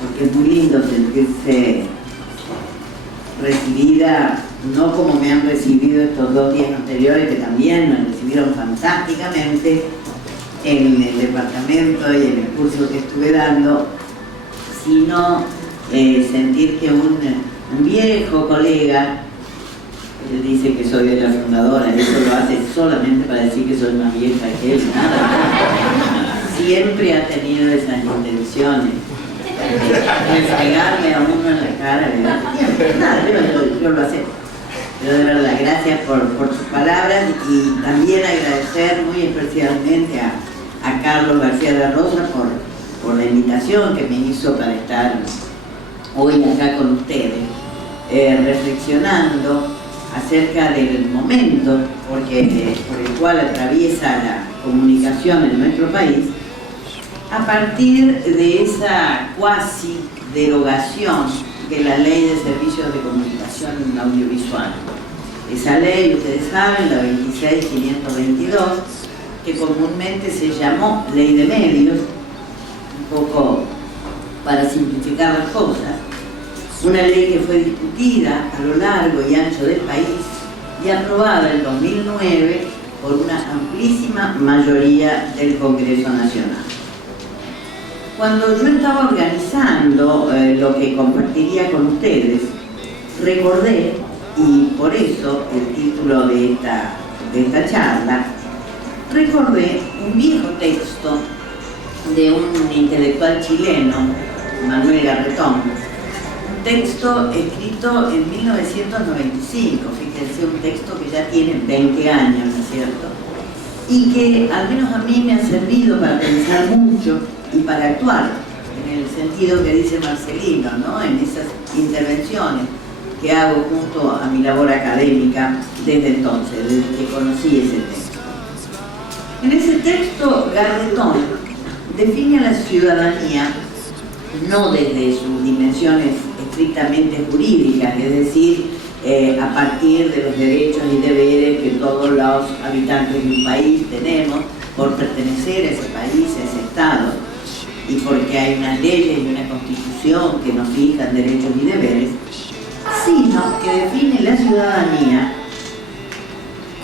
porque es muy lindo sentirse recibida, no como me han recibido estos 2 días anteriores, que también me recibieron fantásticamente en el departamento y en el curso que estuve dando, sino sentir que un viejo colega, él dice que soy de la fundadora, eso lo hace solamente para decir que soy más vieja que él, nada. Siempre ha tenido esas intenciones de pegarle a uno en la cara, ¿verdad? Nada, yo lo acepto. Pero de verdad, gracias por sus palabras, y también agradecer muy especialmente a Carlos García de Rosa por la invitación que me hizo para estar hoy acá con ustedes, reflexionando acerca del momento por el cual atraviesa la comunicación en nuestro país, a partir de esa cuasi derogación de la Ley de Servicios de Comunicación Audiovisual. Esa ley, ustedes saben, la 26.522, que comúnmente se llamó Ley de Medios, un poco para simplificar las cosas, una ley que fue discutida a lo largo y ancho del país y aprobada en 2009 por una amplísima mayoría del Congreso Nacional. Cuando yo estaba organizando lo que compartiría con ustedes, recordé, y por eso el título de esta charla, recordé un viejo texto de un intelectual chileno, Manuel Garretón, un texto escrito en 1995, fíjense, un texto que ya tiene 20 años, ¿no es cierto? Y que al menos a mí me ha servido para pensar mucho y para actuar, en el sentido que dice Marcelino, ¿no? En esas intervenciones que hago junto a mi labor académica desde entonces, desde que conocí ese texto. En ese texto, Garretón define a la ciudadanía no desde sus dimensiones estrictamente jurídicas, es decir, a partir de los derechos y deberes que todos los habitantes de un país tenemos por pertenecer a ese país, a ese Estado, y porque hay unas leyes y una constitución que nos fijan derechos y deberes, sino que define la ciudadanía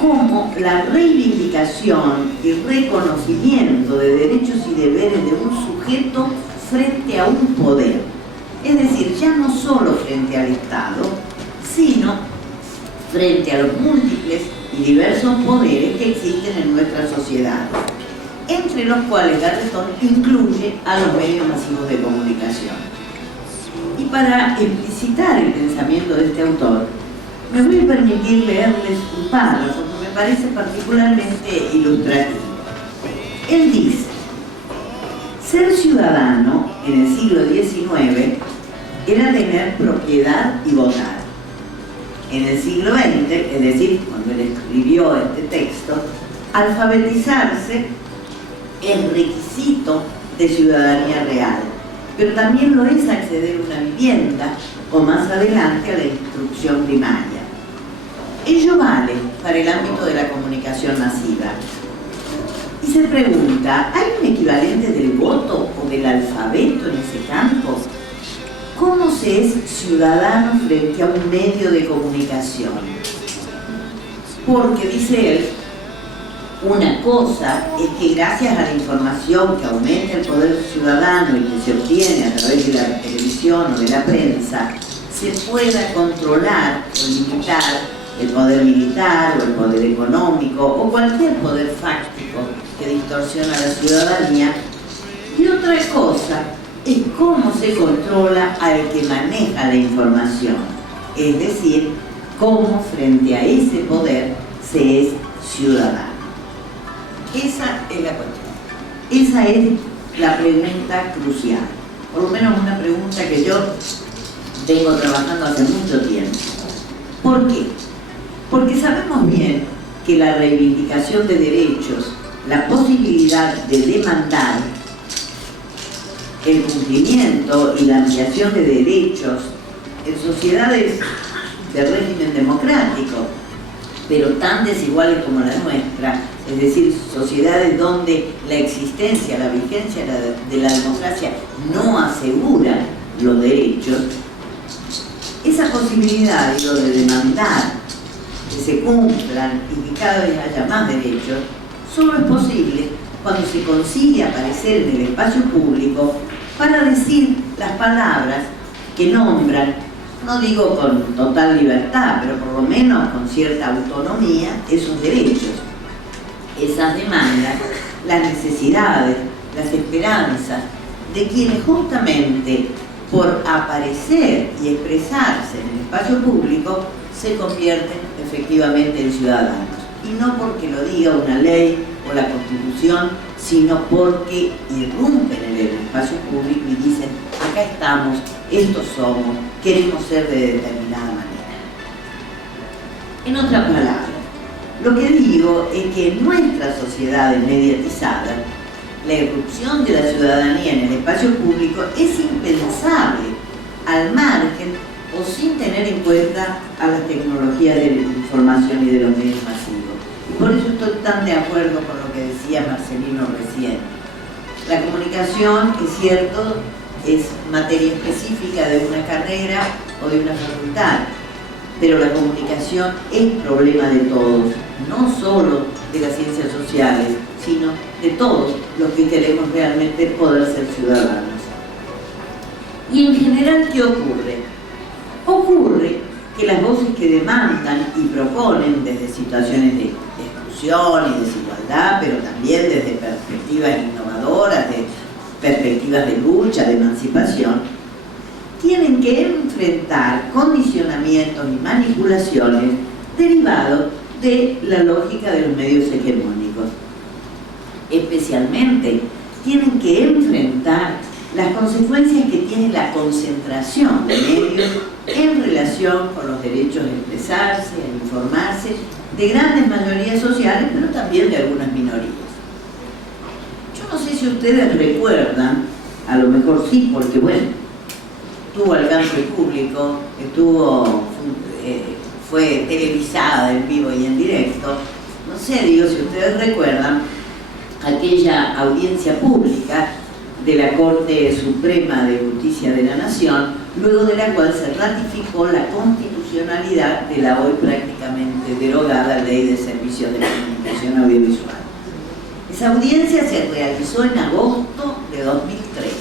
como la reivindicación y reconocimiento de derechos y deberes de un sujeto frente a un poder. Es decir, ya no solo frente al Estado, sino frente a los múltiples y diversos poderes que existen en nuestra sociedad, entre los cuales Garretón incluye a los medios masivos de comunicación. Y para explicitar el pensamiento de este autor, me voy a permitir leerles un párrafo que me parece particularmente ilustrativo. Él dice: ser ciudadano en el siglo XIX era tener propiedad y votar. En el siglo XX, es decir, cuando él escribió este texto, alfabetizarse es requisito de ciudadanía real, pero también lo es acceder a una vivienda o más adelante a la instrucción primaria. Ello vale para el ámbito de la comunicación masiva. Y se pregunta, ¿hay un equivalente del voto o del alfabeto en ese campo? ¿Cómo se es ciudadano frente a un medio de comunicación? Porque, dice él, una cosa es que gracias a la información que aumenta el poder ciudadano y que se obtiene a través de la televisión o de la prensa, se pueda controlar o limitar el poder militar o el poder económico o cualquier poder fáctico que distorsiona a la ciudadanía. Y otra cosa es cómo se controla al que maneja la información, es decir, cómo frente a ese poder se es ciudadano. Esa es la cuestión. Esa es la pregunta crucial, por lo menos una pregunta que yo vengo trabajando hace mucho tiempo. ¿Por qué? Porque sabemos bien que la reivindicación de derechos, la posibilidad de demandar el cumplimiento y la ampliación de derechos en sociedades de régimen democrático, pero tan desiguales como la nuestra, es decir, sociedades donde la existencia, la vigencia de la democracia no asegura los derechos, esa posibilidad, digo, de demandar que se cumplan y que cada vez haya más derechos, solo es posible cuando se consigue aparecer en el espacio público para decir las palabras que nombran, no digo con total libertad, pero por lo menos con cierta autonomía, esos derechos, esas demandas, las necesidades, las esperanzas de quienes justamente por aparecer y expresarse en el espacio público se convierten efectivamente en ciudadanos. Y no porque lo diga una ley o la Constitución, sino porque irrumpen en el espacio público y dicen: acá estamos, estos somos, queremos ser de determinada manera. En otras palabras, lo que digo es que en nuestras sociedades mediatizadas, la irrupción de la ciudadanía en el espacio público es impensable al margen o sin tener en cuenta a las tecnologías de la información y de los medios masivos. Y por eso estoy tan de acuerdo con lo que decía Marcelino recién. La comunicación, es cierto, es materia específica de una carrera o de una facultad, pero la comunicación es problema de todos, no solo de las ciencias sociales, sino de todos los que queremos realmente poder ser ciudadanos. Y en general, ¿qué ocurre? Ocurre que las voces que demandan y proponen desde situaciones de exclusión y desigualdad, pero también desde perspectivas innovadoras, de perspectivas de lucha, de emancipación, tienen que enfrentar condicionamientos y manipulaciones derivados de la lógica de los medios hegemónicos. Especialmente tienen que enfrentar las consecuencias que tiene la concentración de medios en relación con los derechos a expresarse, a informarse, de grandes mayorías sociales, pero también de algunas minorías. Yo no sé si ustedes recuerdan, a lo mejor sí, porque bueno, tuvo alcance público, fue televisada en vivo y en directo. No sé, digo, si ustedes recuerdan aquella audiencia pública de la Corte Suprema de Justicia de la Nación, luego de la cual se ratificó la constitucionalidad de la hoy prácticamente derogada Ley de Servicios de Comunicación Audiovisual. Esa audiencia se realizó en agosto de 2013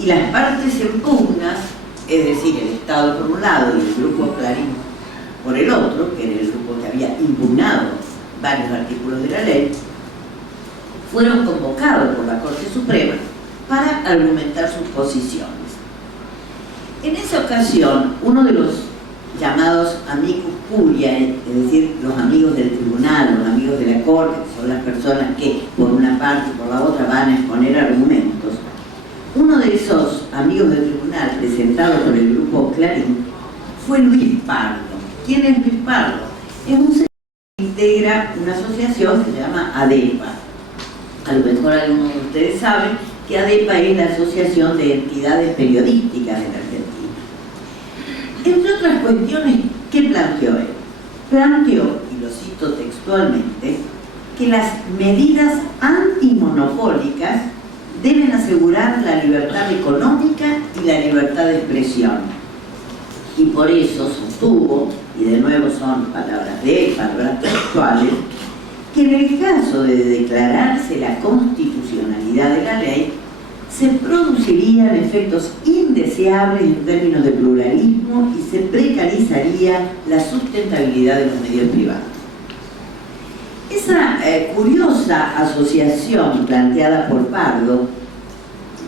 y las partes en pugnas, es decir, el Estado por un lado y el Grupo Clarín por el otro, que era el grupo que había impugnado varios artículos de la ley, fueron convocados por la Corte Suprema para argumentar sus posiciones. En esa ocasión, uno de los llamados amicus curiae, es decir, los amigos del tribunal, los amigos de la Corte, que son las personas que por una parte y por la otra van a exponer argumentos, uno de esos amigos del tribunal presentado por el Grupo Clarín fue Luis Pardo. ¿Quién es Luis Pardo? Es un señor que integra una asociación que se llama ADEPA. A lo mejor algunos de ustedes saben que ADEPA es la Asociación de Entidades Periodísticas de la Argentina. Entre otras cuestiones, ¿qué planteó él? Planteó, y lo cito textualmente, que las medidas antimonopólicas deben asegurar la libertad económica y la libertad de expresión. Y por eso sostuvo, y de nuevo son palabras de él, palabras textuales, que en el caso de declararse la constitucionalidad de la ley, se producirían efectos indeseables en términos de pluralismo y se precarizaría la sustentabilidad de los medios privados. Esa curiosa asociación planteada por Pardo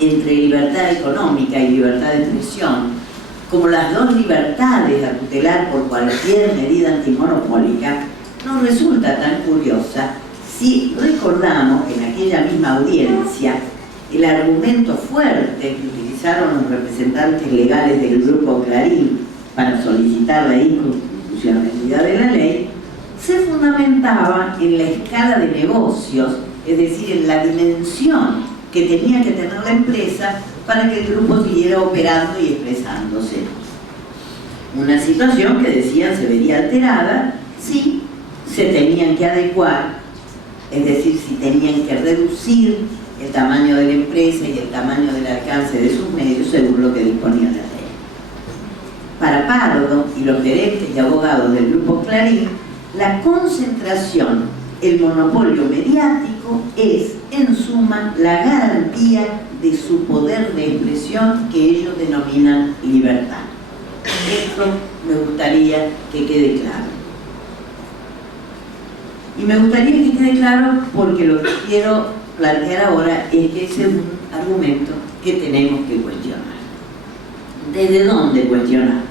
entre libertad económica y libertad de expresión, como las dos libertades a tutelar por cualquier medida antimonopólica, nos resulta tan curiosa si recordamos que en aquella misma audiencia el argumento fuerte que utilizaron los representantes legales del Grupo Clarín para solicitar la inconstitucionalidad de la ley se fundamentaba en la escala de negocios, es decir, en la dimensión que tenía que tener la empresa para que el grupo siguiera operando y expresándose. Una situación que decían se vería alterada si se tenían que adecuar, es decir, si tenían que reducir el tamaño de la empresa y el tamaño del alcance de sus medios según lo que disponía la ley. Para Pardo y los gerentes y abogados del Grupo Clarín, la concentración, el monopolio mediático es, en suma, la garantía de su poder de expresión que ellos denominan libertad. Esto me gustaría que quede claro. Y me gustaría que quede claro porque lo que quiero plantear ahora es que ese es un argumento que tenemos que cuestionar. ¿Desde dónde cuestionar?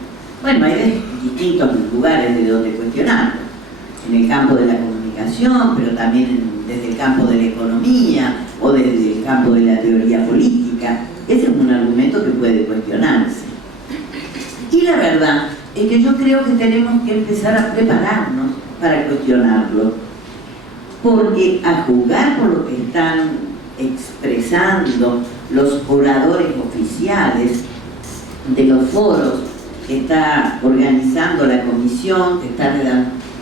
Bueno, hay distintos lugares de donde cuestionarlo. En el campo de la comunicación, pero también desde el campo de la economía o desde el campo de la teoría política. Ese es un argumento que puede cuestionarse. Y la verdad es que yo creo que tenemos que empezar a prepararnos para cuestionarlo, porque a juzgar por lo que están expresando los oradores oficiales de los foros que está organizando la comisión, que está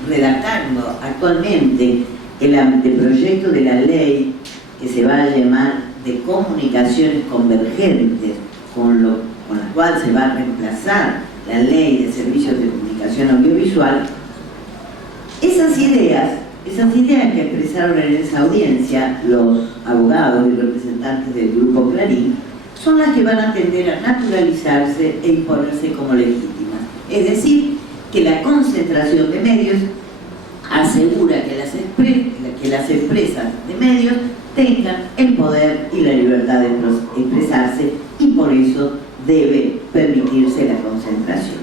redactando actualmente el anteproyecto de la ley que se va a llamar de comunicaciones convergentes, con la cual se va a reemplazar la ley de servicios de comunicación audiovisual. Esas ideas que expresaron en esa audiencia los abogados y representantes del Grupo Clarín son las que van a tender a naturalizarse e imponerse como legítimas. Es decir, que la concentración de medios asegura que las empresas de medios tengan el poder y la libertad de expresarse, y por eso debe permitirse la concentración.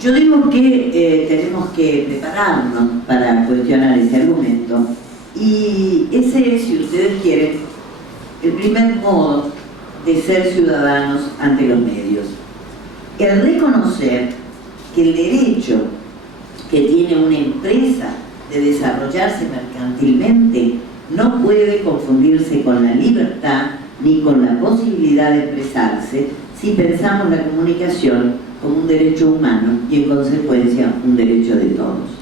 Yo digo que tenemos que prepararnos para cuestionar ese argumento, y ese es, si ustedes quieren, el primer modo de ser ciudadanos ante los medios. El reconocer que el derecho que tiene una empresa de desarrollarse mercantilmente no puede confundirse con la libertad ni con la posibilidad de expresarse si pensamos la comunicación como un derecho humano y en consecuencia un derecho de todos.